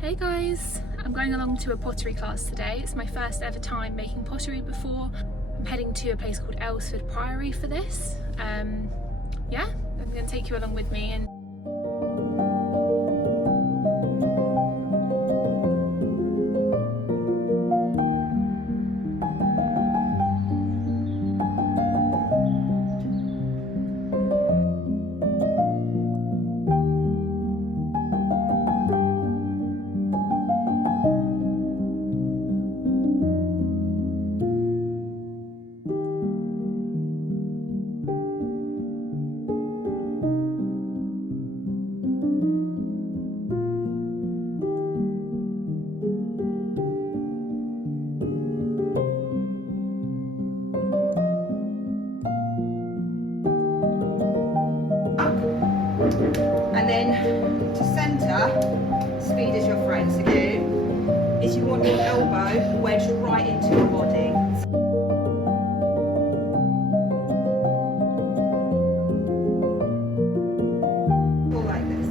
Hey guys, I'm going along to a pottery class today. It's my first ever time making pottery before. I'm heading to a place called Aylesford Priory for this. Yeah, I'm going to take you along with me and and then to centre, speed is your friend. So is you want your elbow wedged right into your body. All like this.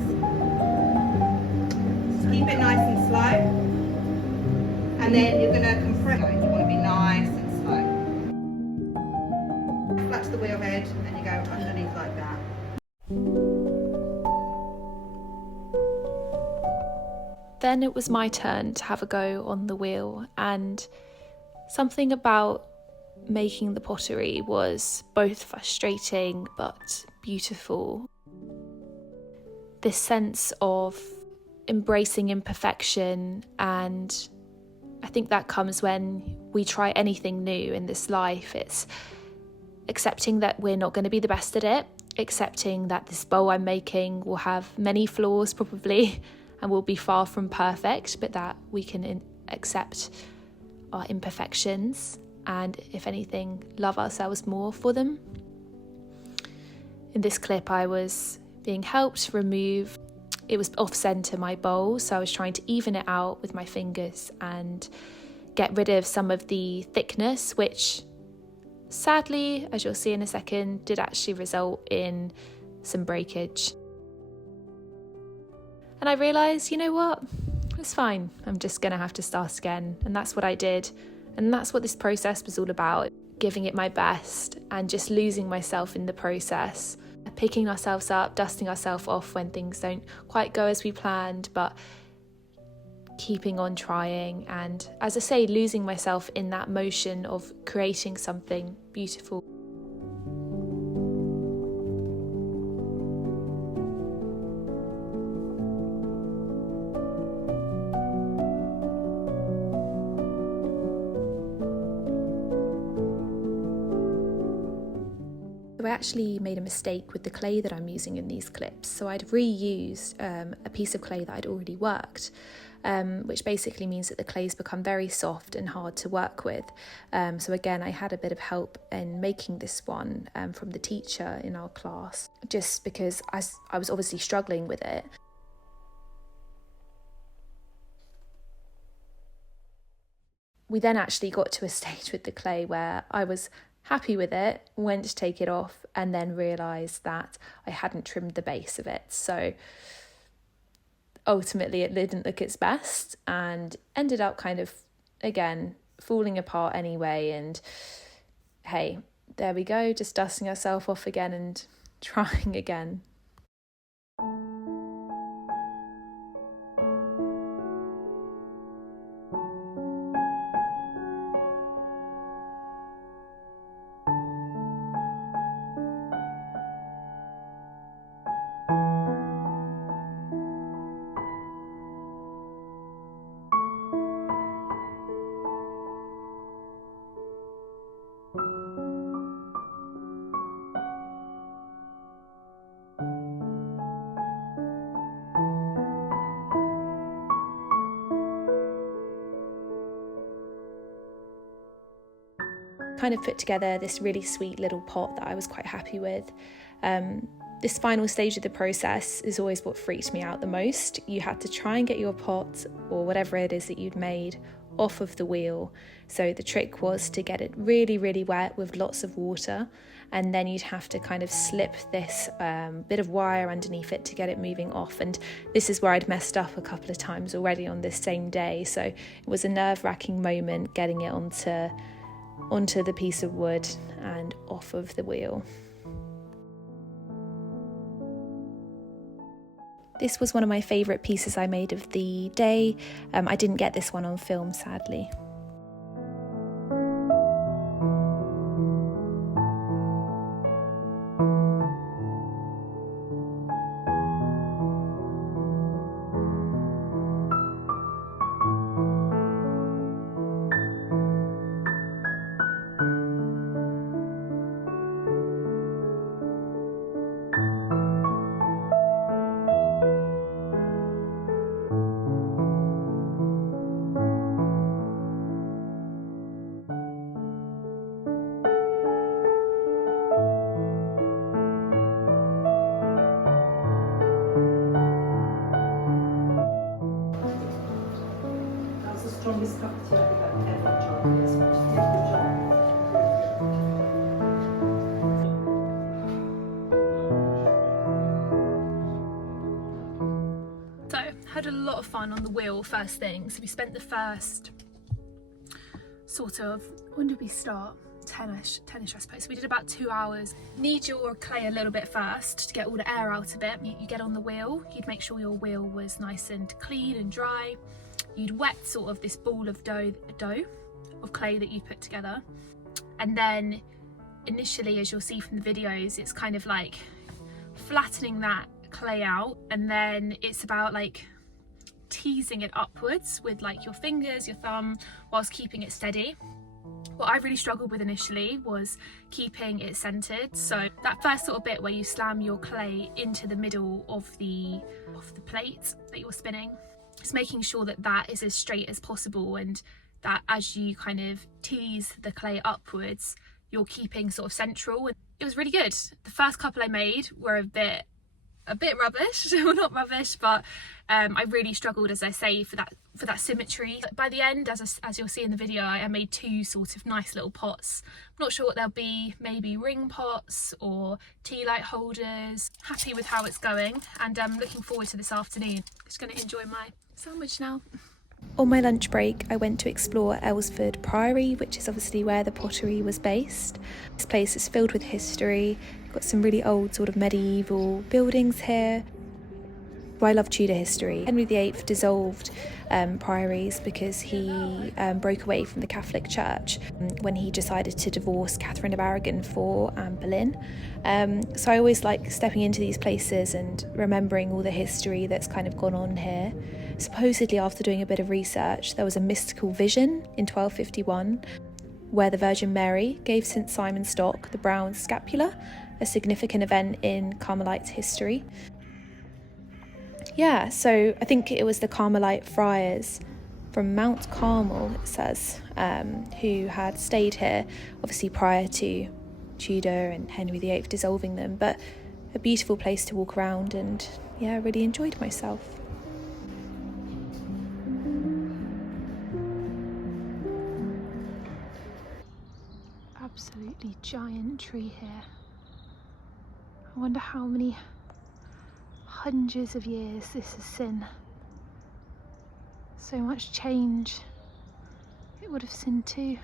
Just keep it nice and slow. And then you're going to compress. You want to be nice and slow. Flat to the wheel head and you go underneath like that. then it was my turn to have a go on the wheel, and something about making the pottery was both frustrating but beautiful. This sense of embracing imperfection, and I think that comes when we try anything new in this life. It's accepting that we're not going to be the best at it, accepting that this bowl I'm making will have many flaws probably and will be far from perfect, but that we can accept our imperfections and, if anything, love ourselves more for them. In this clip, I was being helped remove, it was off-center my bowl, so I was trying to even it out with my fingers and get rid of some of the thickness, which sadly, as you'll see in a second, did actually result in some breakage. And I realised, you know what, it's fine, I'm just going to have to start again. And that's what I did. And that's what this process was all about, giving it my best and just losing myself in the process, picking ourselves up, dusting ourselves off when things don't quite go as we planned, but keeping on trying. And as I say, losing myself in that motion of creating something beautiful. So I actually made a mistake with the clay that I'm using in these clips. So I'd reused a piece of clay that I'd already worked, which basically means that the clay's become very soft and hard to work with. So again, I had a bit of help in making this one from the teacher in our class, just because I was obviously struggling with it. We then actually got to a stage with the clay where I was happy with it, went to take it off, and then realised that I hadn't trimmed the base of it. So ultimately it didn't look its best and ended up kind of, again, falling apart anyway. And hey, there we go, just dusting ourselves off again and trying again. Kind of put together this really sweet little pot that I was quite happy with. This final stage of the process is always what freaked me out the most. You had to try and get your pot or whatever it is that you'd made off of the wheel. So the trick was to get it really, really wet with lots of water and then you'd have to kind of slip this bit of wire underneath it to get it moving off. And this is where I'd messed up a couple of times already on this same day, so it was a nerve-wracking moment getting it onto the piece of wood and off of the wheel. This was one of my favourite pieces I made of the day. I didn't get this one on film, sadly. Strongest cup of tea I've ever drunk. It's such a good job. So, had a lot of fun on the wheel first thing. So we spent the first sort of, when did we start? 10ish I suppose. So we did about 2 hours. Knead your clay a little bit first to get all the air out of it. You get on the wheel, you'd make sure your wheel was nice and clean and dry. You'd wet sort of this ball of dough of clay that you put together, and then initially, as you'll see from the videos, it's kind of like flattening that clay out, and then it's about like teasing it upwards with like your fingers, your thumb, whilst keeping it steady. What I really struggled with initially was keeping it centered. So that first sort of bit where you slam your clay into the middle of the plate that you're spinning, it's making sure that that is as straight as possible, and that as you kind of tease the clay upwards, you're keeping sort of central. It was really good. The first couple I made were a bit rubbish. Well, not rubbish, but I really struggled, as I say, for that symmetry. But by the end, as you'll see in the video, I made 2 sort of nice little pots. I'm not sure what they'll be, maybe ring pots or tea light holders. Happy with how it's going, and looking forward to this afternoon. Just going to enjoy my sandwich now. On my lunch break, I went to explore Aylesford Priory, which is obviously where the pottery was based. This place is filled with history. Got some really old sort of medieval buildings here. I love Tudor history. Henry VIII dissolved priories because he broke away from the Catholic Church when he decided to divorce Catherine of Aragon for Anne Boleyn. So I always like stepping into these places and remembering all the history that's kind of gone on here. Supposedly, after doing a bit of research, there was a mystical vision in 1251 where the Virgin Mary gave St Simon Stock the brown scapular, a significant event in Carmelite history. Yeah, so I think it was the Carmelite friars from Mount Carmel, it says, who had stayed here, obviously prior to Tudor and Henry VIII dissolving them, but a beautiful place to walk around, and yeah, I really enjoyed myself. Absolutely giant tree here. I wonder how many hundreds of years this has seen. So much change it would have seen too.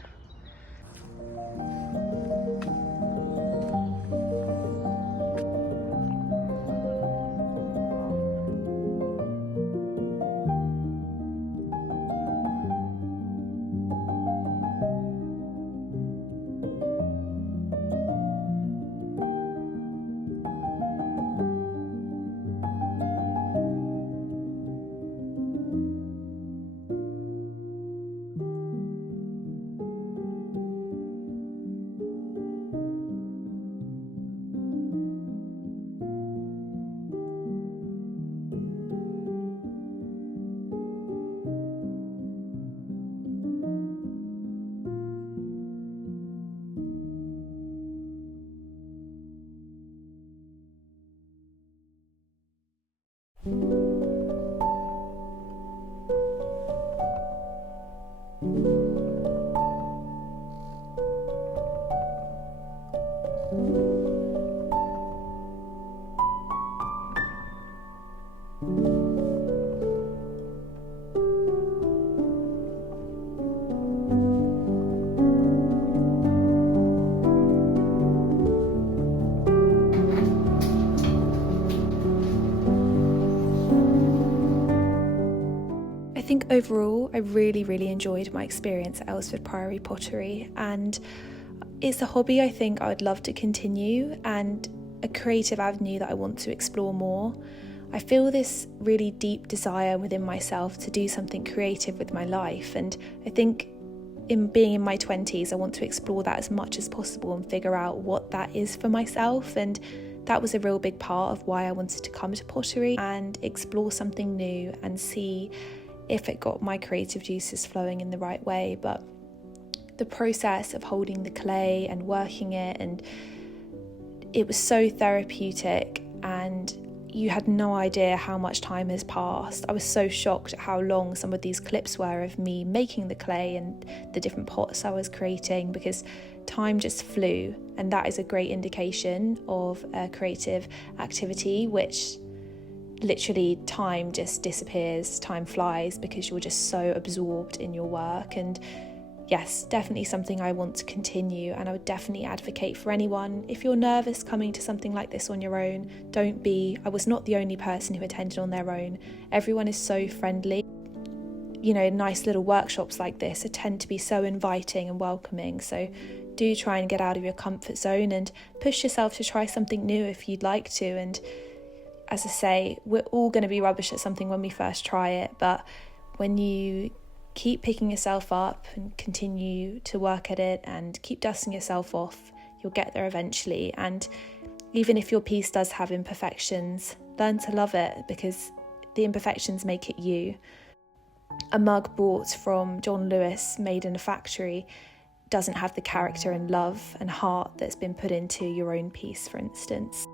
think overall I really enjoyed my experience at Aylesford Priory Pottery, and it's a hobby I think I would love to continue and a creative avenue that I want to explore more. I feel this really deep desire within myself to do something creative with my life, and I think in being in my 20s I want to explore that as much as possible and figure out what that is for myself, and that was a real big part of why I wanted to come to pottery and explore something new and see if it got my creative juices flowing in the right way. But the process of holding the clay and working it, and it was so therapeutic, and you had no idea how much time has passed. I was so shocked at how long some of these clips were of me making the clay and the different pots I was creating, because time just flew, and that is a great indication of a creative activity, which literally time just disappears, time flies, because you're just so absorbed in your work. And yes, definitely something I want to continue, and I would definitely advocate for anyone, if you're nervous coming to something like this on your own, don't be. I was not the only person who attended on their own. Everyone is so friendly. You know, nice little workshops like this tend to be so inviting and welcoming, so do try and get out of your comfort zone and push yourself to try something new if you'd like to. And as I say, we're all going to be rubbish at something when we first try it, but when you keep picking yourself up and continue to work at it and keep dusting yourself off, you'll get there eventually. And even if your piece does have imperfections, learn to love it, because the imperfections make it you. A mug bought from John Lewis, made in a factory, doesn't have the character and love and heart that's been put into your own piece, for instance.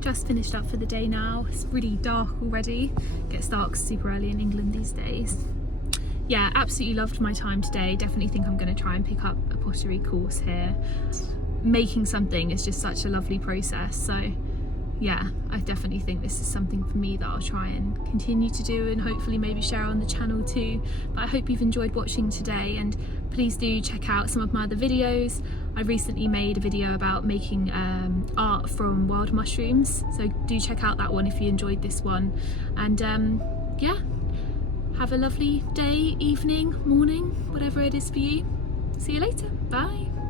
Just finished up for the day now. It's really dark already. Gets dark super early in England these days. Yeah, absolutely loved my time today. Definitely think I'm going to try and pick up a pottery course here. Making something is just such a lovely process, so yeah, I definitely think this is something for me that I'll try and continue to do, and hopefully maybe share on the channel too. But I hope you've enjoyed watching today, and please do check out some of my other videos. I recently made a video about making art from wild mushrooms, so do check out that one if you enjoyed this one. And yeah, have a lovely day, evening, morning, whatever it is for you. See you later. Bye.